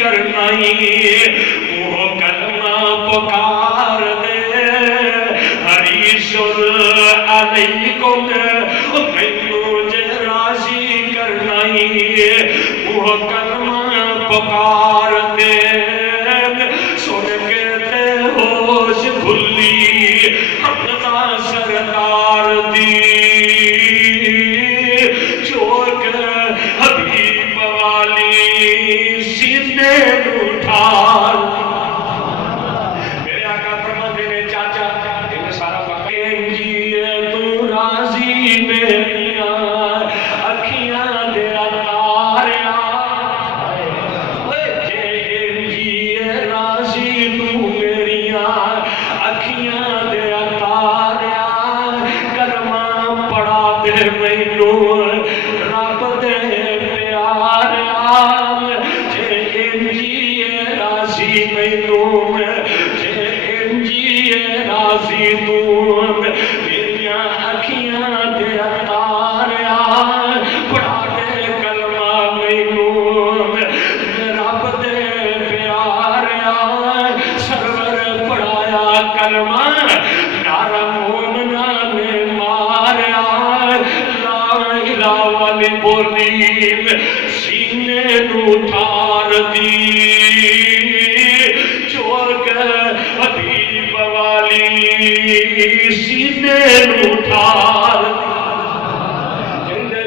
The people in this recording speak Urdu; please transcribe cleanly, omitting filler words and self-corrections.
کرنائی وہ کلمہ پکار دے حریص علیکم مینوں جے راضی کرنائی وہ کلمہ پکار دے سن کے تے ہوش کھلی حمدہ سرکار دی چوک حبیب والی سینے اٹھار میرے آقا فرماتے نے چاچا یہ سارا بکے جی تو راضی میریاں اکھیاں دے اتاریا جی راضی تو میریاں اکھیاں دے اتاریا کلمہ پڑھا دے مینوں رب دے پیاریا جی راضی مینوں جی راضی تو میریاں اکھیاں دے اتاریا پڑھا دے کلمہ مینوں رب دے پیاریا سرور پڑھایا کلمہ نعرہ مومنہ نے ماریا لا الہ والی بولی سینے نو ٹھار دی چور کے حبیب والی سینے نو ٹھار دی